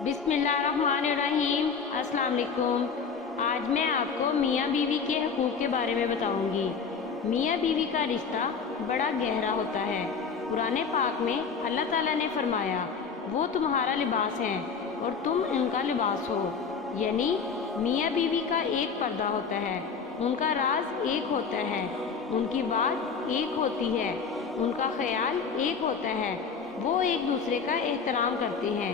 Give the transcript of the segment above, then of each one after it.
बिस्मिल्लाहिर्रहमानिर्रहीम। अस्सलाम वालेकुम। आज मैं आपको मियाँ बीवी के हकूक़ के बारे में बताऊंगी। मियाँ बीवी का रिश्ता बड़ा गहरा होता है। कुरान पाक में अल्लाह ताला ने फरमाया, वो तुम्हारा लिबास हैं और तुम उनका लिबास हो। यानी मियाँ बीवी का एक पर्दा होता है, उनका राज एक होता है, उनकी बात एक होती है, उनका ख्याल एक होता है। वो एक दूसरे का एहतराम करते हैं,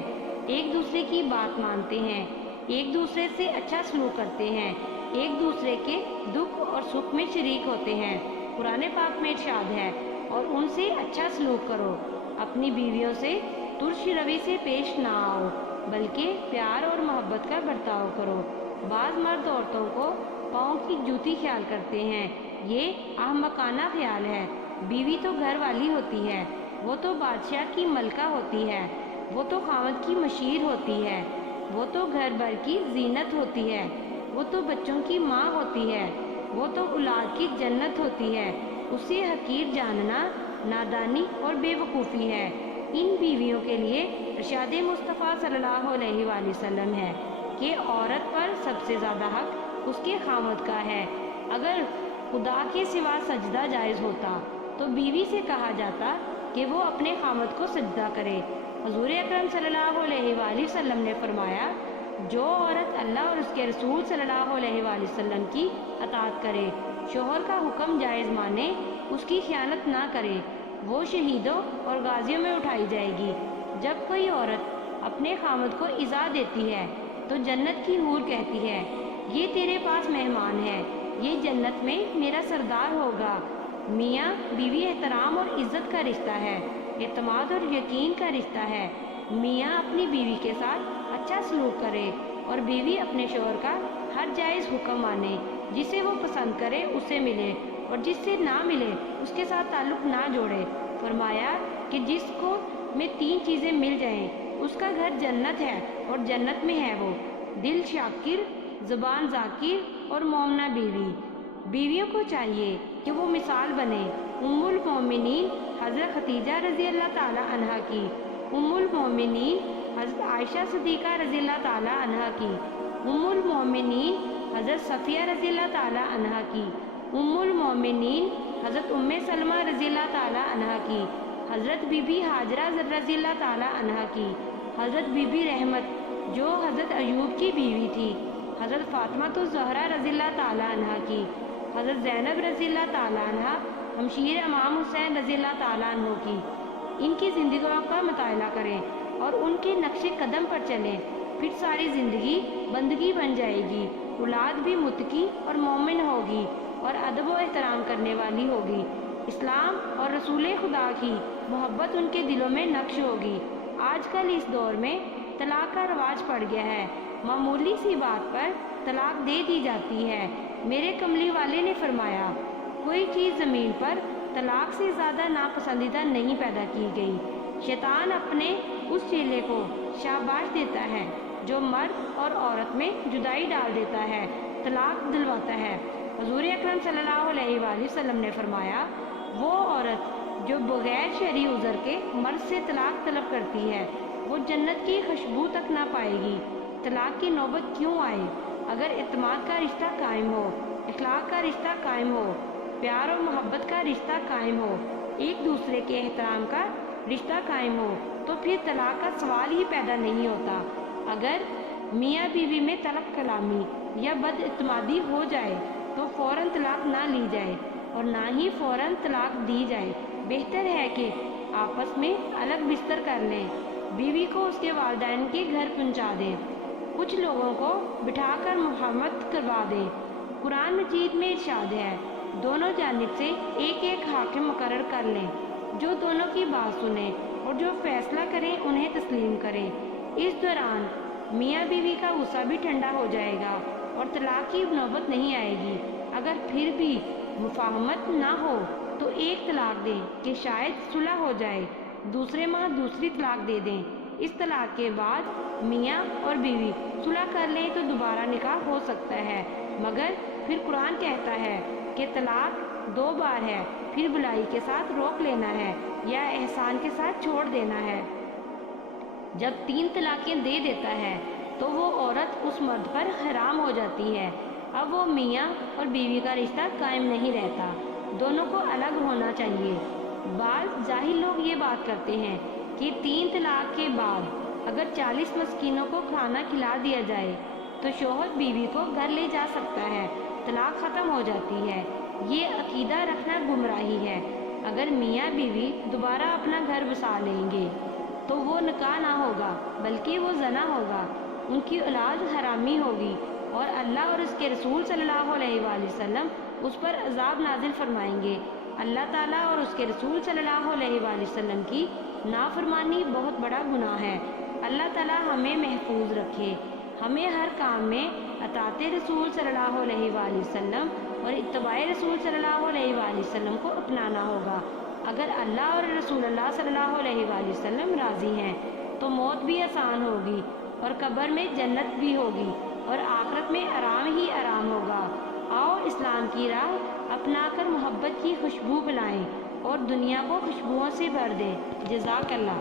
एक दूसरे की बात मानते हैं, एक दूसरे से अच्छा सलूक करते हैं, एक दूसरे के दुख और सुख में शरीक होते हैं। कुरान पाक में इरशाद है, और उनसे अच्छा सलूक करो, अपनी बीवियों से तुर्श रवि से पेश ना आओ, बल्कि प्यार और मोहब्बत का बर्ताव करो। बाज़ मर्द औरतों को पाँव की जूती ख्याल करते हैं, ये अहमकाना ख्याल है। बीवी तो घर वाली होती है, वो तो बादशाह की मलका होती है, वो तो खामद की मशीर होती है, वो तो घर भर की जीनत होती है, वो तो बच्चों की माँ होती है, वो तो औलाद की जन्नत होती है। उसे हकीर जानना नादानी और बेवकूफ़ी है। इन बीवियों के लिए इरशाद मुस्तफ़ा सल्लल्लाहु अलैहि वसल्लम है कि औरत पर सबसे ज़्यादा हक उसके खामद का है। अगर खुदा के सिवा सजदा जायज़ होता तो बीवी से कहा जाता कि वो अपने खामद को सजदा करे। हुज़ूर अकरम सल्लल्लाहु अलैहि वसल्लम ने फरमाया, जो औरत अल्लाह और उसके रसूल सल्लल्लाहु अलैहि वसल्लम की अताअत करे, शोहर का हुक्म जायज़ माने, उसकी खयानत ना करे, वो शहीदों और गाजियों में उठाई जाएगी। जब कोई औरत अपने खामद को इज़ा देती है तो जन्नत की हूर कहती है, ये तेरे पास मेहमान है, ये जन्नत में मेरा सरदार होगा। मियाँ बीवी एहतराम और इज़्ज़त का रिश्ता है, एतमाद और यकीन का रिश्ता है। मियाँ अपनी बीवी के साथ अच्छा सलूक करे और बीवी अपने शौहर का हर जायज़ हुक्म माने। जिसे वो पसंद करे उसे मिले और जिससे ना मिले उसके साथ ताल्लुक़ ना जोड़े। फरमाया कि जिसको में तीन चीज़ें मिल जाएं, उसका घर जन्नत है और जन्नत में है वो, दिल शाकिर, ज़ुबान ज़ाकिर और मोमना बीवी। बीवियों को चाहिए कि वो मिसाल बने उम्मुल मोमिनीन हज़रत खतीजा रज़ी अल्लाह ताला अन्हा की, उम्मुल मोमिनीन हज़रत आयशा सिद्दीक़ा रज़ी अल्लाह ताला अन्हा की, उम्मुल मोमिनीन हज़रत सफ़िया रज़ी अल्लाह ताला अन्हा की, उम्मुल मोमिनीन हज़रत उम्मे सलमा रज़ी अल्लाह ताला अन्हा की, हज़रत बीबी हाजरा रज़ी अल्लाह ताला अन्हा की, हज़रत बीबी रहमत जो हज़रत अयूब की बीवी थी, हज़रत फ़ातिमा तो ज़हरा रज़ी अल्लाह ताला अन्हा की, हज़रत ज़ैनब रज़ी अल्लाह ताला अन्हा हमशीर इमाम हुसैन रज़ी अल्लाह ताला अन्हु की। इनकी ज़िंदगियों का मुताला करें और उनके नक्शे कदम पर चलें, फिर सारी ज़िंदगी बंदगी बन जाएगी। औलाद भी मुत्तकी और मोमिन होगी और अदब व एहतराम करने वाली होगी। इस्लाम और रसूल खुदा की मोहब्बत उनके दिलों में नक्श होगी। आजकल इस दौर में तलाक का रवाज पड़ गया है, मामूली सी बात पर तलाक दे दी जाती है। मेरे कमली वाले ने फरमाया, कोई चीज़ ज़मीन पर तलाक से ज़्यादा नापसंदीदा नहीं पैदा की गई। शैतान अपने उस चेले को शाबाश देता है जो मर्द और औरत में जुदाई डाल देता है, तलाक दिलवाता है। हुज़ूर अकरम सल्लल्लाहु अलैहि वसल्लम ने फरमाया, वो औरत जो बगैर शरई उज़र के मर्द से तलाक तलब करती है, वो जन्नत की खुशबू तक ना पाएगी। तलाक की नौबत क्यों आए? अगर इत्मीनान का रिश्ता कायम हो, इखलाक का रिश्ता कायम हो, प्यार और मोहब्बत का रिश्ता कायम हो, एक दूसरे के एहतराम का रिश्ता कायम हो, तो फिर तलाक का सवाल ही पैदा नहीं होता। अगर मियाँ बीवी में तलब कलामी या बदइत्मीनानी हो जाए तो फ़ौरन तलाक ना ली जाए और ना ही फ़ौरन तलाक दी जाए। बेहतर है कि आपस में अलग बिस्तर कर लें, बीवी को उसके वालिदैन के घर पहुँचा दें, कुछ लोगों को बिठाकर मुफाहमत करवा दें। कुरान मजीद में इरशाद है, दोनों जानिब से एक एक हाकिम मुकर्रर कर लें, जो दोनों की बात सुने और जो फैसला करें उन्हें तस्लीम करें। इस दौरान मियाँ बीवी का गुस्सा भी ठंडा हो जाएगा और तलाक की नौबत नहीं आएगी। अगर फिर भी मुफाहमत ना हो तो एक तलाक दें कि शायद सुलह हो जाए, दूसरे माह दूसरी तलाक दे दें। इस तलाक के बाद मियाँ और बीवी सुलह कर लें तो दोबारा निकाह हो सकता है, मगर फिर कुरान कहता है कि तलाक 2 बार है, फिर बुलाई के साथ रोक लेना है या एहसान के साथ छोड़ देना है। جب 3 طلاقیں دے دیتا ہے تو وہ عورت اس مرد پر حرام ہو جاتی ہے۔ اب وہ میاں اور بیوی کا رشتہ قائم نہیں رہتا، دونوں کو الگ ہونا چاہیے۔ بعض جاہل لوگ یہ بات کرتے ہیں کہ 3 طلاق کے بعد اگر 40 مسکینوں کو کھانا کھلا دیا جائے تو شوہر بیوی کو گھر لے جا سکتا ہے، طلاق ختم ہو جاتی ہے۔ یہ عقیدہ رکھنا گمراہی ہے۔ اگر میاں بیوی دوبارہ اپنا گھر بسا لیں گے تو وہ نکاح نہ ہوگا بلکہ وہ زنا ہوگا، ان کی اولاد حرامی ہوگی اور اللہ اور اس کے رسول صلی اللہ علیہ وآلہ وسلم اس پر عذاب نازل فرمائیں گے۔ اللہ تعالیٰ اور اس کے رسول صلی اللہ علیہ وآلہ وسلم کی نافرمانی بہت بڑا گناہ ہے۔ اللہ تعالیٰ ہمیں محفوظ رکھے۔ ہمیں ہر کام میں اطاعت رسول صلی اللہ علیہ وآلہ وسلم اور اتباع رسول صلی اللہ علیہ وآلہ وسلم کو اپنانا ہوگا۔ اگر اللہ اور رسول اللہ صلی اللہ علیہ وآلہ وسلم راضی ہیں تو موت بھی آسان ہوگی اور قبر میں جنت بھی ہوگی اور آخرت میں آرام ہی آرام ہوگا۔ آؤ اسلام کی راہ اپنا کر محبت کی خوشبو پلائیں اور دنیا کو خوشبوؤں سے بھر دیں۔ جزاک اللہ۔